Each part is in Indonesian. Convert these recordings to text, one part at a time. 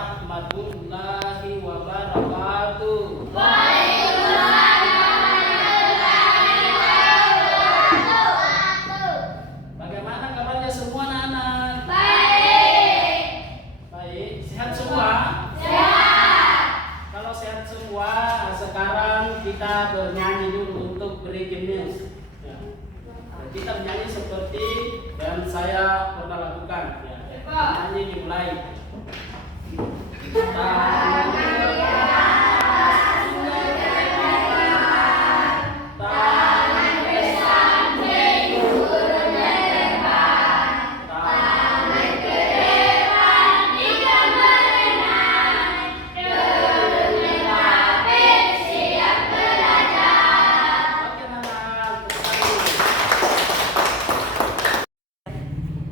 warahmatullahi wabarakatuh. Waalaikumsalam warahmatullahi wabarakatuh. Bagaimana kabarnya semua anak-anak? Baik. Baik, sehat semua? Sehat. Kalau sehat semua, sekarang kita bernyanyi dulu untuk breaking news. Ya. Kita bernyanyi seperti yang saya pernah lakukan. Ya. Nyanyi dimulai.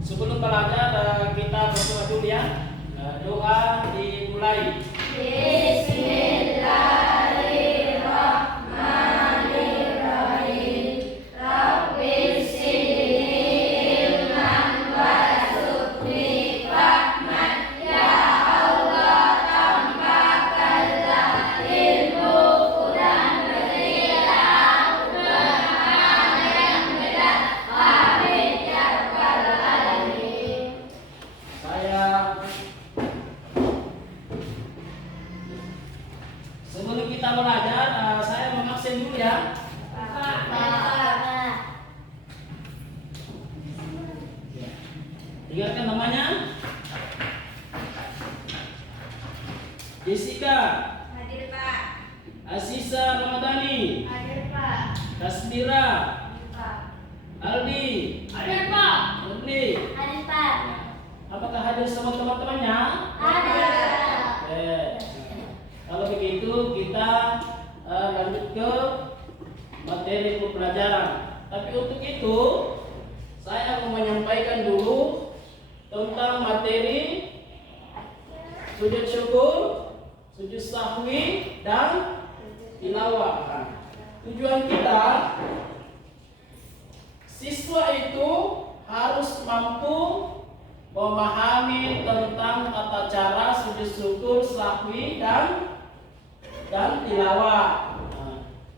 Sebelum belajar kita berdoa dulu ya. Doa dimulai. Bismillahirrahmanirrahim. Rabbis zidni ilman warzuqni fahman. Ya Allah, tambahkanlah ilmuku dan berilah pemahaman yang benar. Amin ya rabbal alamin. Sebelum kita belajar, saya mengabsen dulu ya. Dengarkan namanya. Jessica, Hadir Pak. Asisa Ramadhani, Hadir Pak. Kasmira, Hadir Pak. Aldi, Hadir Pak. Nurli. Hadir Pak. Apakah hadir semua teman-temannya? Hadir. Kalau begitu kita lanjut ke materi pembelajaran. Tapi untuk itu saya akan menyampaikan dulu tentang materi sujud syukur, sujud sahwi, dan tilawah. Tujuan kita, siswa itu harus mampu memahami tentang tata cara sujud syukur, sahwi, dan tilawah.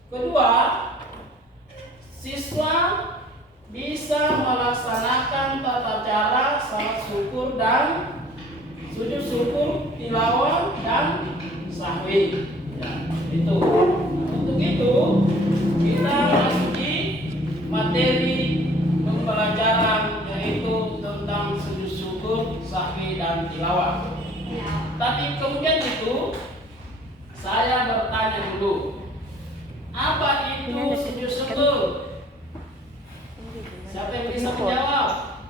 Kedua, siswa bisa melaksanakan tata cara salat syukur dan sujud syukur, tilawah, dan sahwi. Ya, itu. Untuk itu kita masuki materi pembelajaran yaitu tentang sujud syukur, sahwi, dan tilawah. Tapi kemudian itu saya bertanya dulu, apa itu sujud syukur? Siapa yang bisa menjawab?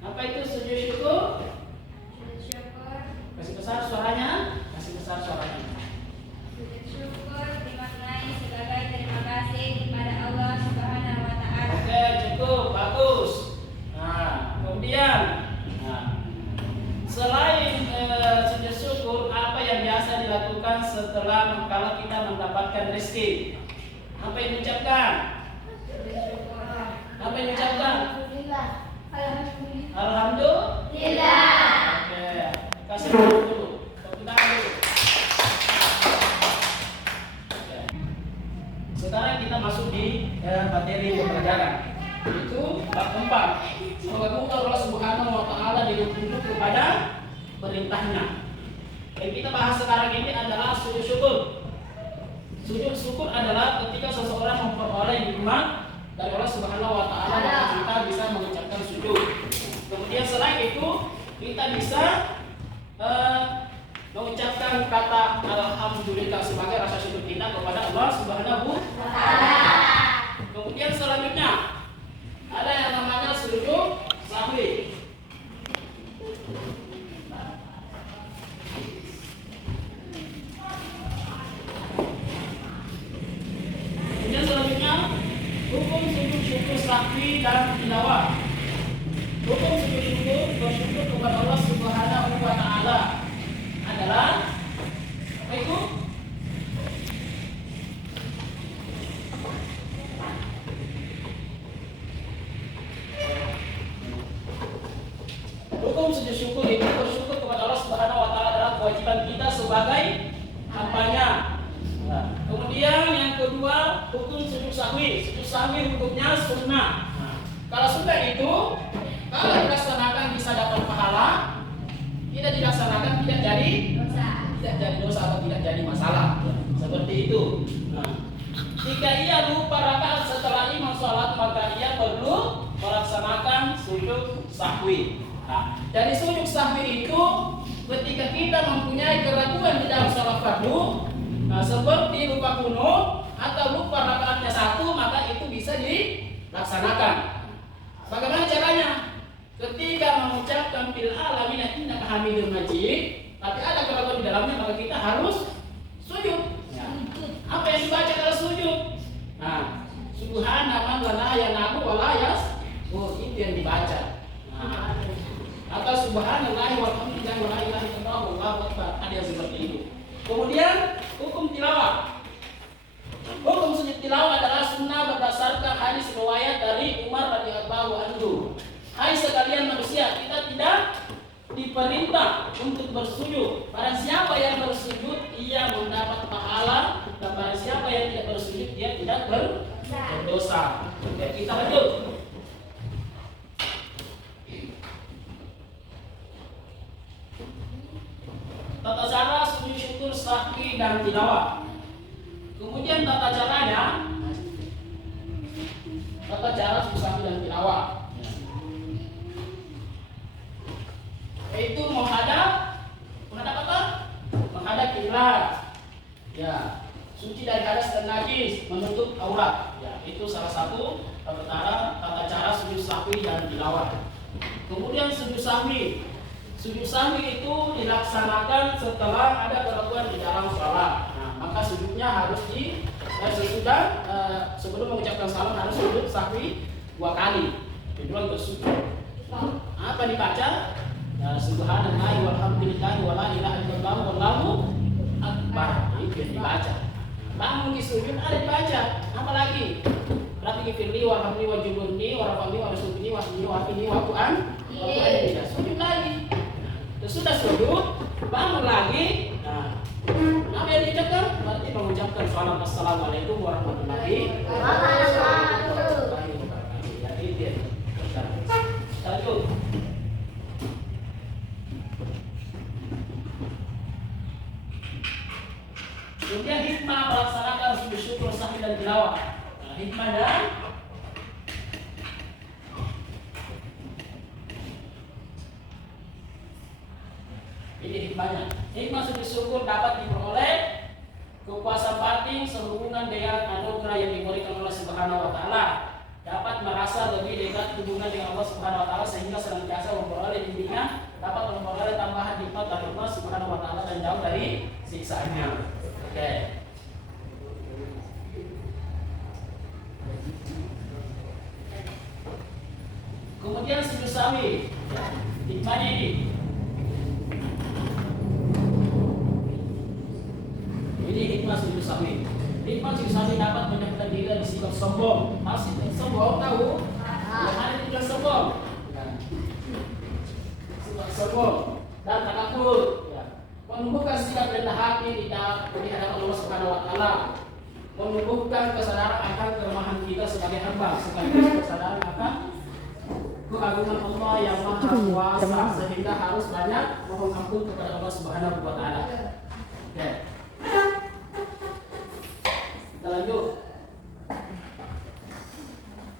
Apa itu sujud syukur? Sujud syukur. Kasih besar suaranya, kasih besar suaranya. Sujud syukur dimaknai sebagai terima kasih kepada Allah Subhanahu wa taala. Oke, cukup, bagus. Nah, kemudian, selain sujud syukur, apa yang biasa dilakukan setelah kalau kita mendapatkan rezeki? Apa yang diucapkan? Sujud syukur. Apa yang diucapkan? Alhamdulillah. Alhamdulillah. Alhamdulillah. Oke, kasih dulu. Tepuk tangan dulu. Oke. Sekarang kita masuk di materi pembelajaran. Itu bab 4. Mengagungkan Allah Subhanahu wa taala ditunjuk kepada perintahnya. Yang kita bahas sekarang ini adalah sujud syukur. Sujud syukur adalah ketika seseorang memperoleh nikmat dari Allah Subhanahu wa taala, maka kita bisa mengucapkan sujud. Kemudian selain itu kita bisa mengucapkan kata alhamdulillah sebagai rasa syukur kita kepada Allah Subhanahu wa taala. Kemudian selanjutnya ada yang namanya sujud sahwi. Kemudian selanjutnya hukum sujud syukur sahwi dan tilawah. Hukum sujud syukur bersyukur kepada Allah Subhanahu wa taala adalah apa itu? Hukum sujud syukur itu bersyukur kepada Allah kewajiban kita sebagai hambanya. Nah, kemudian yang kedua, hukum sujud sahwi. Sujud sahwi hukumnya sunnah. Nah, kalau sunnah itu, kalau dilaksanakan bisa dapat pahala, tidak dilaksanakan tidak jadi dosa atau tidak jadi masalah. Seperti itu. Nah, jika ia lupa rakaat setelah imam sholat, maka ia perlu melaksanakan sujud sahwi. Nah, dari sujud sahwi itu ketika kita mempunyai keraguan di dalam sholat fardu, nah, seperti lupa kunut atau lupa rakaatnya satu, maka itu bisa dilaksanakan. Bagaimana caranya? Ketika mengucapkan fil alamin innaka hamidun majid, tapi ada keraguan di dalamnya, maka kita harus sujud. Ya. Apa yang dibaca kalau sujud? Nah, subhana man la yanamu wa la itu yang dibaca. Nah, atau subhanallahi walhamdulillahi wa la ilaha illallah wallahu akbar, ada yang seperti itu. Kemudian hukum tilawah. Hukum sujud tilawah adalah sunnah berdasarkan hadis riwayat dari Umar radhiyallahu anhu. Hai sekalian manusia, kita tidak diperintah untuk bersujud. Barang siapa yang bersujud, ia mendapat pahala, dan barang siapa yang tidak bersujud, dia tidak berdosa. Oke, kita lanjut. Tata cara sujud syukur, sahwi, dan tilawah. Kemudian tata caranya, tata cara sujud sahwi dan tilawah, yaitu menghadap apa? Menghadap kiblat. Ya, suci dari hadas dan najis, menutup aurat. Ya, itu salah satu tata cara sujud sahwi dan tilawah. Kemudian sujud sahwi. Sujud sahwi itu dilaksanakan setelah ada keraguan di dalam salat. Nah, maka sujudnya harus sebelum mengucapkan salam harus sujud sahwi 2 kali. Kedua bersujud. Apa dibaca? Ya, subhanallahi walhamdulillahi wa la ilaha illallah wallahu akbar. Itu yang dibaca. Bangun di sujud ada dibaca. Apa lagi? Rabbi ghfirli warhamni wajburni warhamni warzuqni wahdini wa'afini wa'fu'an. Tidak sujud lagi. Sudah sujud, bangun lagi. Nah, apa yang diucapkan? Berarti mengucapkan salam assalamualaikum warahmatullahi wabarakatuh. Ya, itu ya. Lanjut. Kemudian hikmah melaksanakan sujud syukur sahwi dan tilawah. Nah, hikmahnya ini hikmahnya. Hikmah sujud syukur dapat diperoleh kepuasan batin sehubungan dengan anugerah yang diberikan oleh Subhanahu wa taala. Dapat merasa lebih dekat hubungan dengan Allah Subhanahu wa taala sehingga senantiasa memperoleh bimbingan, dapat memperoleh tambahan nikmat dari Allah Subhanahu wa taala dan jauh dari siksaannya. Oke. Kemudian sujud sahwi. Hikmahnya ini. Ini hikmah sujud sahwi. Hikmah sujud sahwi dapat menyelamatkan diri dari sifat sombong. Sifat sombong tahu? Yang ada di dalam sombong. Sifat sombong dan takabur. Menumbuhkan sikap rendah hati di hadapan Allah Subhanahu wa taala. Menumbuhkan kesadaran akan kelemahan kita sebagai hamba, sekaligus kesadaran akan keagungan Allah yang Maha Kuasa sehingga harus banyak mohon ampun kepada Allah Subhanahu wa taala. Oke. Kita lanjut.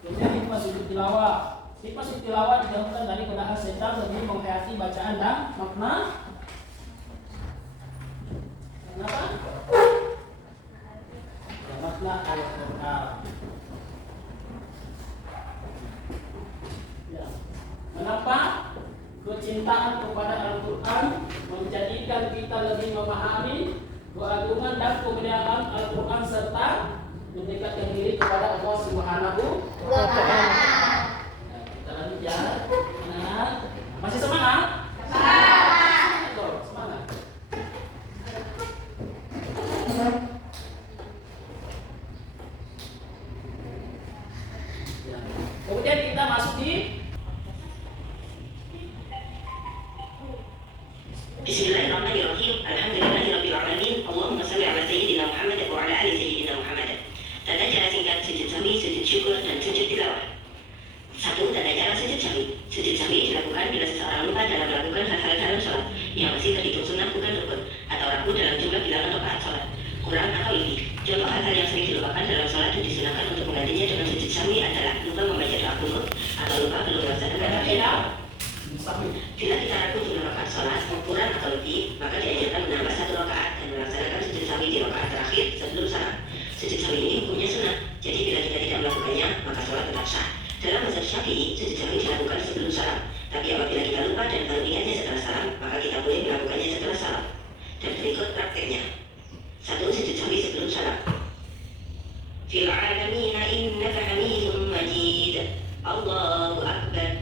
Kemudian hikmah sujud tilawah. Hikmah sujud tilawah dijauhkan dari godaan setan demi menghayati bacaan dan makna. Kenapa? Ya, makna Al-Quran. Ya. Kenapa? Kecintaan kepada Al-Quran menjadikan kita lebih memahami keagungan dan kemuliaan Al-Quran serta mendekatkan diri kepada Allah Subhanahu wa taala. Nah, kita lanjut ya. Nah, masih semangat? Semangat. Ya. Kemudian kita masuk di Bismillahirrahmanirrahim. Alhamdulillahirabbil alamin. Allahumma shalli ala sayyidina Muhammad wa ala ali sayyidina Muhammad. Tata cara singkat sujud sahwi, sujud syukur, dan sujud tilawah. 1. Tata cara sujud sahwi. Sujud sahwi dilakukan bila seseorang lupa dalam melakukan hal-hal dalam sholat yang masih terhitung sunnah bukan rukun, atau ragu dalam jumlah bilangan rakaat sholat, kurang atau lebih. Contoh hal-hal yang sering dilupakan dalam sholat dan disunahkan untuk menggantinya dengan sujud sahwi adalah lupa membaca doa kunut atau lupa belum melaksanakan tahiyat. Bila kita ragu jumlah rakaat sholat kurang atau lebih, maka diajarkan menambah 1 rakaat dan melaksanakan sujud sahwi di rakaat terakhir sebelum salam. Sujud sahwi ini hukumnya sunnah, jadi bila kita tidak melakukannya, maka sholat tetap sah. Dalam mazhab Syafi'i, sujud sahwi dilakukan sebelum salam. Tapi apabila kita lupa dan baru ingatnya setelah salam, maka kita boleh melakukannya setelah salam. Dan berikut prakteknya. 1. Sujud sahwi sebelum salam. Fil alamina innaka hamidun majid. Allahu akbar.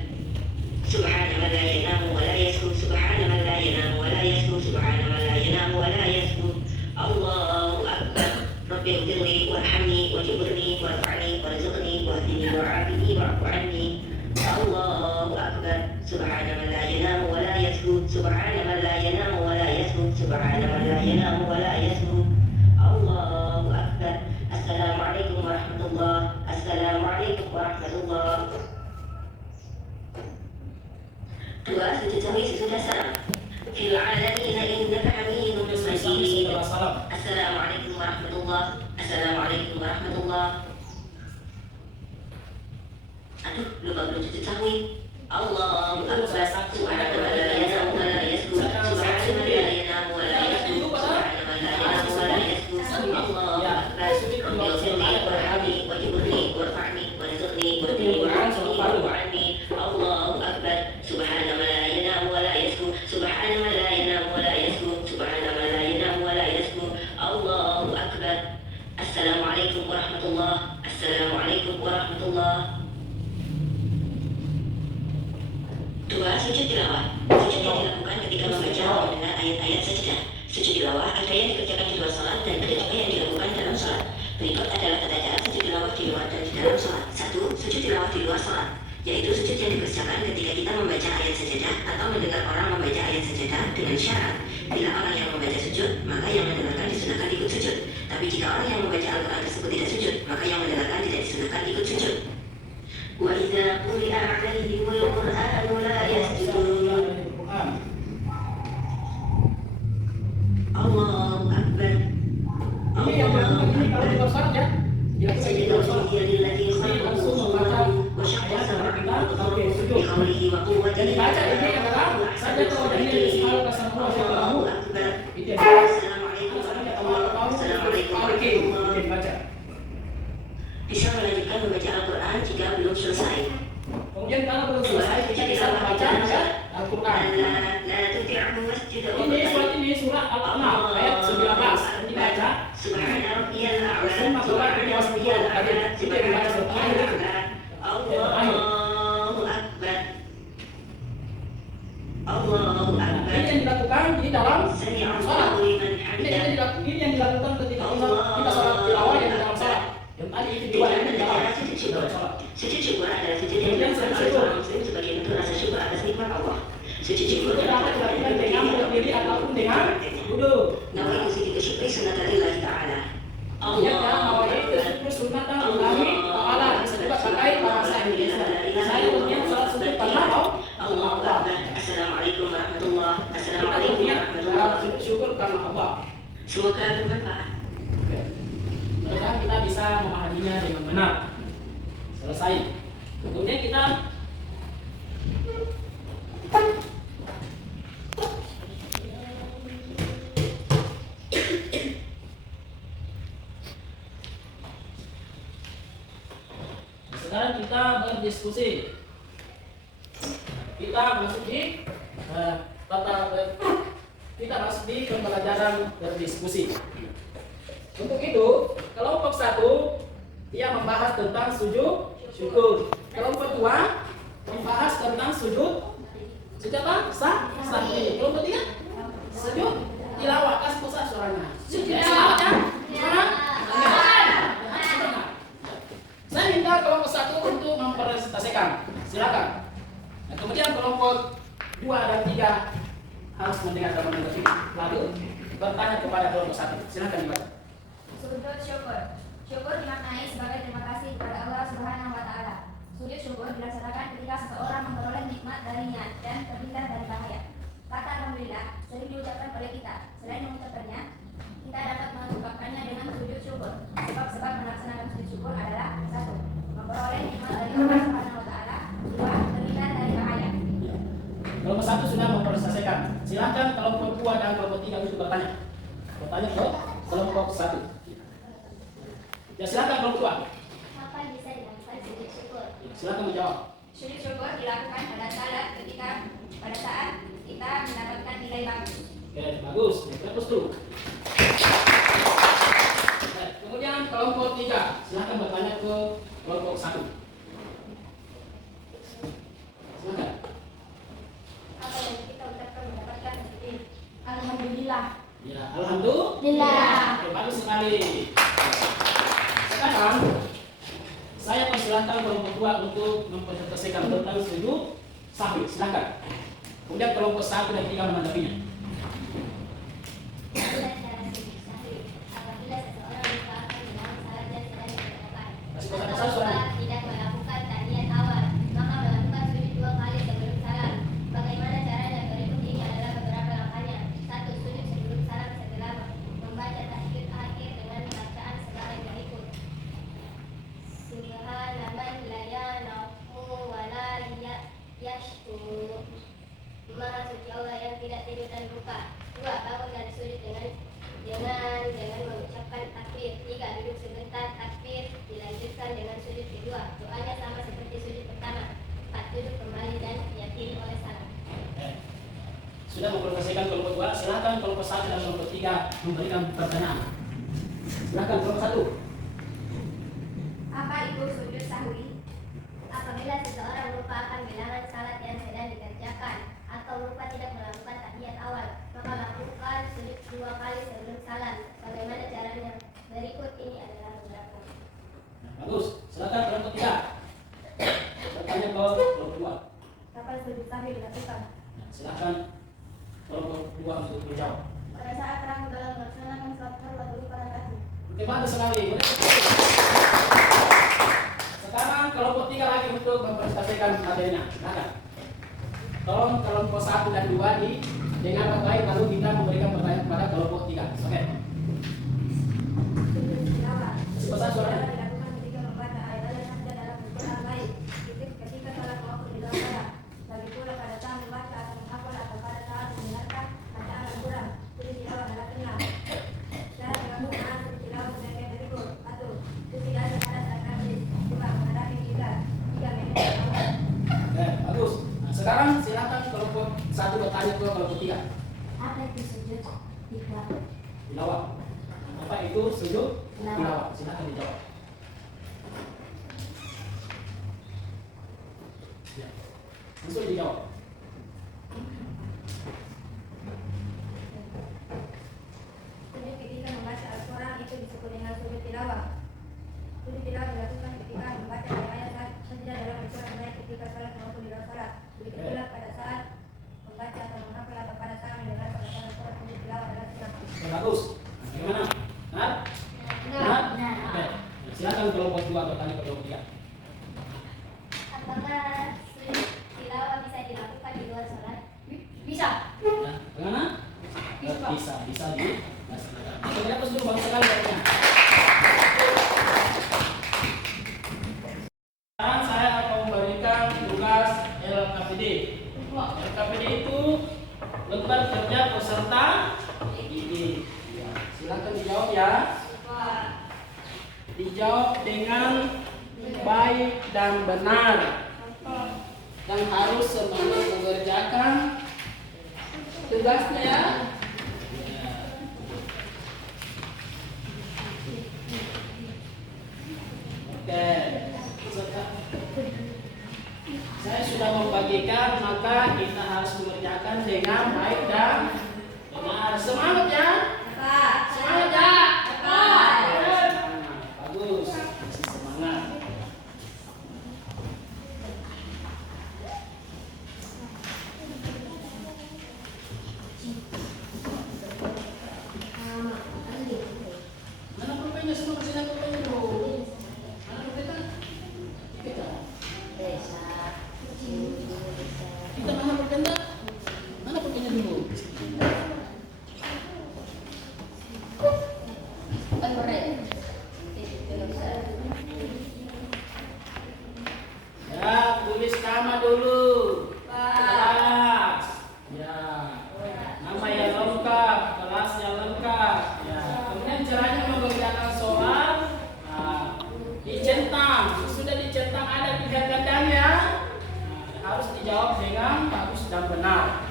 Subhana man la yanamu wa la yasjud. Subhana man la yanamu wa la yasjud. Subhana man la yanamu wa la yasjud. Allahu akbar. Rabbi ighfirli warhamni wajburni warfa'ni warzuqni wahdini wa'afini wa'fu anni. Allahu akbar. Subhana man la yanamu wa la yasjud. Subhana man la yanamu wa la yasjud. Subhana man la yanamu wa la yasjud. Allahu akbar. Assalamualaikum warahmatullahi. Assalamualaikum warahmatullahi. 2. Sujud sahwi sesudah salam. Fil alamina innaka hamidun majid. Assalamualaikum warahmatullahi. Assalamualaikum warahmatullahi. Aduh, lupa belum sujud sahwi. Allahu akbar. Subhana man la yanamu wa la yasjud. Subhana man la yanamu wa la yasjud. Subhana man la yanamu wa la yasjud. Allahu akbar. Rabbi ighfirli warhamni wajburni warfa'ni warzuqni wahdini wa'afini wa'fu anni. Allahu akbar. Subhana man la yanamu wa la yasjud. Subhana man la yanamu wa la yasjud. Subhana man la yanamu wa la yasjud. Allahu akbar. Assalamualaikum warahmatullahi. Assalamualaikum warahmatullahi. 2. Sujud tilawah. Sujud yang dilakukan ketika membaca atau mendengar ayat-ayat sajadah. Sujud tilawah ada yang dikerjakan di luar salat dan ada juga yang dilakukan dalam salat. Berikut adalah tata cara sujud tilawah di luar dan di dalam salat. 1. Sujud tilawah di luar salat, yaitu sujud yang dikerjakan ketika kita membaca ayat sajadah atau mendengar orang membaca ayat sajadah dengan syarat bila orang yang membaca sujud, maka yang mendengarkan disunahkan ikut sujud. Tapi jika orang yang membaca Al-Quran tersebut tidak sujud, maka yang mendengarkan tidak disunahkan ikut sujud. Wa idza quri'a 'alaihimul Qur'anu la yasjudun. Allahu akbar. Ini yang dilakukan ini kalau di luar salat ya. Dilakukan di luar salat. Jadi baca ini adalah saja kalau ini Bismillah Allahu akbar. Itu yang baca. Bisa melanjutkan membaca Al-Quran jika belum selesai. Kemudian kalau belum selesai kita bisa membaca Al-Quran. Ini surat Al-An'am ayat 19 dibaca. Subhana rabbiyal a'la. Subhana rabbiyal a'la. Allahu akbar. Allahu akbar. Ini yang dilakukan di dalam salat. Ini yang dilakukan ketika kita salat tilawah yang di dalam salat. Yang tadi itu dua yang di dalam salat. Sujud syukur adalah sujud yang dilakukan oleh muslim sebagai bentuk rasa syukur atas nikmat Allah. Sujud syukur dapat dilakukan dengan berdiri ataupun dengan duduk. Nawaitu sujud syukri sunnatullahi ta'ala. Nawaitu syukri sunnatullahi ta'ala. Bisa juga pakai bahasa Indonesia. Saya punya salat sujud karena Allahu akbar. Assalamualaikum warahmatullahi. Assalamualaikum warahmatullahi. Sujud syukur karena Allah. Semoga bermanfaat. Mudah-mudahan kita bisa memahaminya dengan benar. Selesai. Kemudian kita sekarang kita berdiskusi. Kita masuk di pembelajaran berdiskusi. Untuk itu, kelompok 1 dia membahas tentang sujud syukur. Kelompok 2 membahas tentang sujud apa? Sahwi. Kelompok 3 sujud tilawah. Kasih besar suaranya. Sujud tilawah ya? Suara? Saya minta kelompok 1 untuk mempresentasikan. Silakan. Nah, kemudian kelompok 2 dan 3 harus mendengar dan mengerti. Lalu bertanya kepada kelompok satu. Silakan dibaca. Sujud syukur. Syukur dimaknai sebagai terima kasih kepada Allah Subhanahu wa taala. Sujud syukur dilaksanakan ketika seseorang memperoleh nikmat darinya dan terhindar dari bahaya. Kata alhamdulillah sering diucapkan oleh kita. Selain mengucapkannya, kita dapat mengungkapkannya dengan sujud syukur. Sebab-sebab melaksanakan sujud syukur adalah: 1. Memperoleh nikmat dari Allah Subhanahu wa taala. 2. Terhindar dari bahaya. Kelompok satu sudah memperselesaikan. Silakan kelompok 2 dan kelompok 3 untuk bertanya. Bertanya ke kelompok 1. Ya, silakan kelompok 2. Kapan bisa dilakukan sujud syukur? Silakan menjawab. Sujud syukur dilakukan pada saat kita mendapatkan nilai bagus. Oke, bagus. Terus dulu. Kemudian kelompok 3. Silakan bertanya ke kelompok 1. Silakan. Apa yang kita ucapkan mendapatkan ini? Alhamdulillah. Ya, alhamdulillah. Oke, bagus sekali. Sekarang saya persilahkan kelompok 2 untuk mempresentasikan tentang sujud sahwi. Silakan. Kemudian kelompok 1 dan 3 menanggapinya. Itulah cara sujud sahwi. Apabila seseorang lupa dalam salat dan sedang dikerjakan, Kasih kotak atau besar suara. lupa tidak melakukan tahiyat awal, maka melakukan sujud 2 kali sebelum salam. Bagaimana caranya? Berikut ini adalah beberapa langkahnya. 1. Sujud sebelum salam setelah membaca tahiyat akhir dengan bacaan sebagai berikut. Subhanaman la yanahu wa la yashkur. Maha suci Allah yang tidak tidur dan lupa. 2. Bangun dari sujud dengan mengucapkan takbir. 3. Duduk sebentar, takbir dilanjutkan dengan sujud kedua. Doanya sama seperti sujud pertama. 4. Duduk kembali dan diakhiri oleh salam. Sudah mempresentasikan kelompok 2. Silakan kelompok 1 dan kelompok 3 memberikan pertanyaan. Silakan kelompok 1. Apa itu sujud sahwi? Apabila seseorang lupa akan bilangan salat yang sedang dikerjakan atau lupa tidak melakukan tahiyat awal, maka lakukan sujud 2 kali sebelum salam. Bagaimana caranya? Berikut ini adalah beberapa. Bagus. Silakan kelompok 3. Bertanya ke kelompok 2. Kapan sujud sahwi dilakukan? Silakan kelompok 2 untuk menjawab. Pada saat ragu dalam melaksanakan sholat fardu atau lupa rakaat. Oke, bagus sekali. Sekarang kelompok 3 lagi untuk mempresentasikan materinya. Silakan. Tolong kelompok 1 dan 2 didengar baik, lalu kita memberikan pertanyaan kepada kelompok 3. Oke. Sujud tilawah. Kasih besar suaranya. Dilakukan ketika membaca ayat-ayat saja dalam Al-Quran baik ketika sholat maupun di dalam sholat. Lagi pula pada saat membaca atau menghafal atau pada saat mendengarkan bacaan Al-Quran. Sujud tilawah adalah benar. Cara dilakukan sujud tilawah sebagai berikut. 1. Sujud tilawah pada saat hadis. 2. Menghadapi kiblat. 3. Mendengar Allah. Oke, bagus. Nah, sekarang silakan kelompok 1 bertanya ke kelompok 3. Apa itu sujud tilawah? Tilawah. Apa itu sujud tilawah? Silakan dijawab. Ya. Langsung dijawab. Sujud ketika membaca Al-Quran itu disebut dengan sujud tilawah. Sujud tilawah dilakukan ketika membaca ayat-ayat saja dalam Al-Quran baik ketika sholat maupun di luar sholat. Begitu pula pada saat membaca atau menghafal atau pada saat mendengar bacaan Al-Quran. Sujud tilawah adalah sunnah. Oke, bagus. Bagaimana? Benar? Benar? Oke. Silakan kelompok 2 bertanya ke kelompok 3. Apakah sujud tilawah bisa dilakukan di luar sholat? Bisa. Ya, bagaimana? Bisa dilaksanakan. Oke, kita terus dulu bagus sekali jawabnya. Sekarang saya akan memberikan tugas LKPD. LKPD itu lembar kerja peserta didik. Ya, silakan dijawab ya. Dijawab dengan baik dan benar. Dan harus semangat mengerjakan tugasnya ya. Oke. Saya sudah membagikan, maka kita harus mengerjakan dengan baik dan benar. Semangat ya. Semangat ya. Bagus. Masih semangat. caranya mengerjakan soal. Dicentang, sudah dicentang ada 3 gandanya. Harus dijawab dengan bagus dan benar.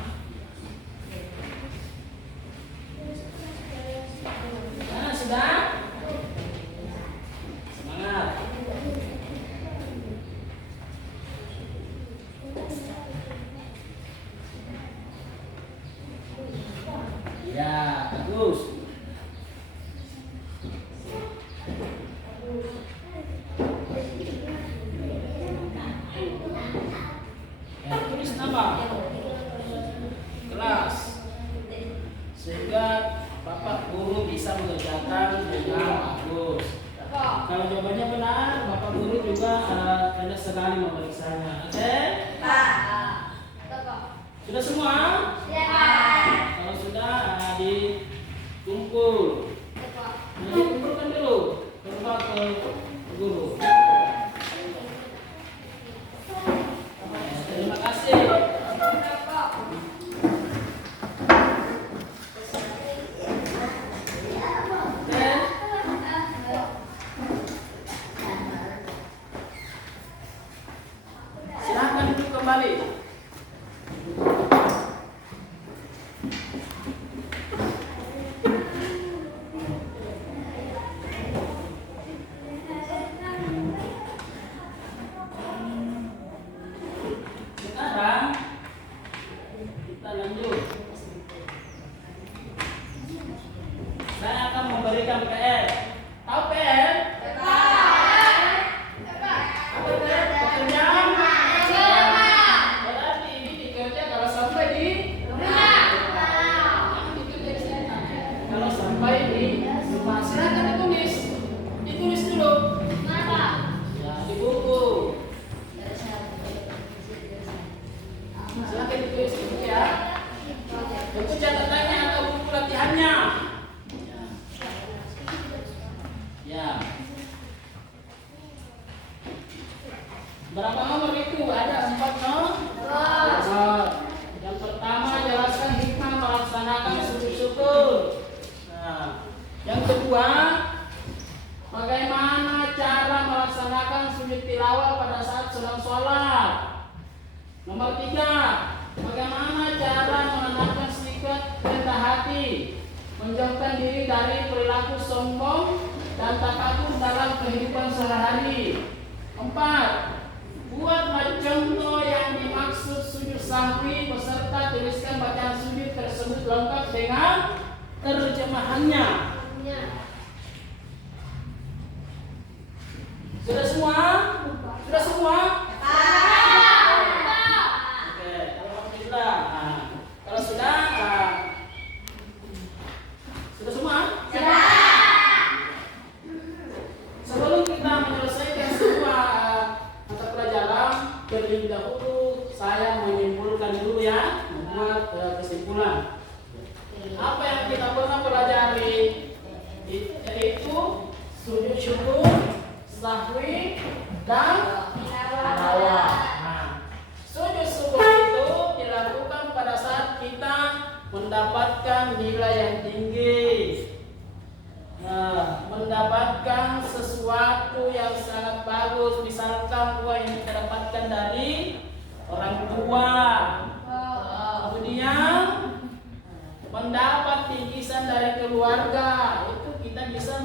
Nah, sudah? Semangat. Ya, bagus. Tulis nama kelas sehingga Bapak Guru bisa mengerjakan dengan bagus. Kalau jawabannya benar, Bapak Guru juga ada sekali memeriksanya. Oke? Sudah semua? Kalau sudah, dikumpul. Dikumpulkan dulu. Coba ke guru. Terima kasih. Silakan duduk kembali. Sekarang kita lanjut. Saya akan memberikan PR. Tahu PR? Pekerjaan. Berarti ini dikerja kalau sampai di rumah. Kalau sampai di rumah, silakan ditulis. Ditulis dulu. Ya, di buku. Silakan ditulis dulu ya. Buku catatannya atau buku latihannya. Ya. Berapa nomor itu? Ada 4 nomor. Yang pertama, jelaskan hikmah melaksanakan sujud syukur. Nah, yang kedua, bagaimana cara melaksanakan sujud tilawah pada saat sedang sholat. Nomor 3, bagaimana cara menanamkan sikap rendah hati, menjauhkan diri dari perilaku sombong dan takabur dalam kehidupan sehari-hari. 4, buatlah contoh yang dimaksud sujud sahwi beserta tuliskan bacaan sujud tersebut lengkap dengan terjemahannya. Sudah semua? Sudah semua? Oke, alhamdulillah. Kalau sudah semua? Sebelum kita menyelesaikan semua mata pelajaran, terlebih dahulu saya menyimpulkan dulu ya, membuat kesimpulan. Apa yang kita pernah pelajari yaitu sujud syukur, sahwi, dan tilawah. Sujud syukur itu dilakukan pada saat kita mendapatkan nilai yang tinggi, mendapatkan sesuatu yang sangat bagus, misalkan uang yang kita dapatkan dari orang tua, kemudian mendapat bingkisan dari keluarga, itu kita bisa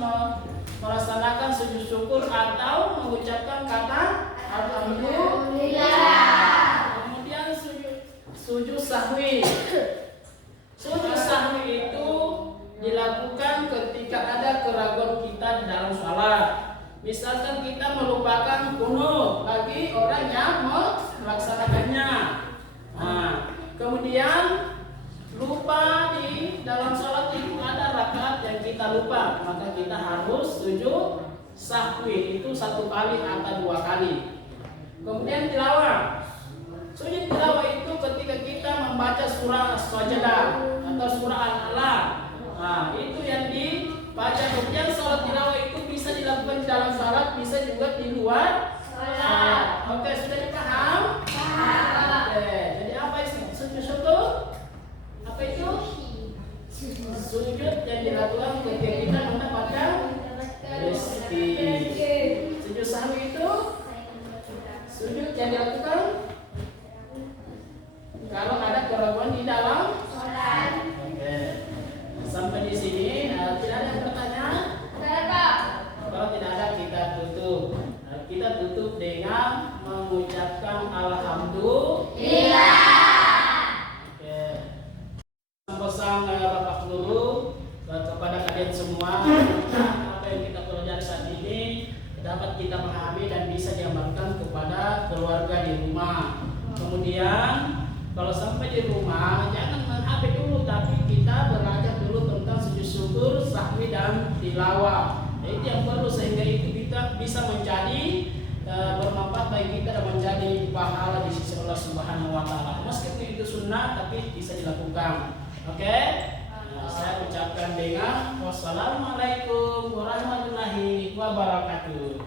melaksanakan sujud syukur atau mengucapkan kata alhamdulillah. Kemudian sujud sahwi. Sujud sahwi itu dilakukan ketika ada keraguan kita di dalam salat. Misalkan kita melupakan qunut bagi orang yang melaksanakannya. Kemudian lupa di dalam salat itu ada rakaat yang kita lupa, maka kita harus sujud sahwi, itu 1 kali atau 2 kali. Kemudian tilawah. Sujud tilawah itu ketika kita membaca surah As-Sajdah atau surah Al-Alaq. Itu yang dibaca. Kemudian salat tilawah itu bisa dilakukan di dalam salat, bisa juga di luar salat. Oke, sudah dipaham? Oke, jadi apa itu sujud syukur? Apa itu? Sujud yang dilakukan ketika kita mendapatkan rezeki. Sujud sahwi itu sujud yang dilakukan kalau ada keraguan di dalam sholat. Oke. Sampai di sini tidak ada yang bertanya? Kalau tidak ada kita tutup. Kita tutup dengan mengucapkan alhamdulillah. Oke. Pesan Bapak Guru kepada kalian semua, apa yang kita pelajari saat ini dapat kita pahami dan bisa diamalkan kepada keluarga di rumah. Kemudian kalau sampai di rumah jangan main HP dulu, tapi kita belajar dulu tentang sujud syukur, sahwi dan tilawah. Itu yang perlu sehingga itu kita bisa menjadi bermanfaat bagi kita dan menjadi pahala di sisi Allah Subhanahu wa taala. Meskipun itu sunnah tapi bisa dilakukan. Oke? Saya ucapkan dengan wassalamualaikum warahmatullahi wabarakatuh.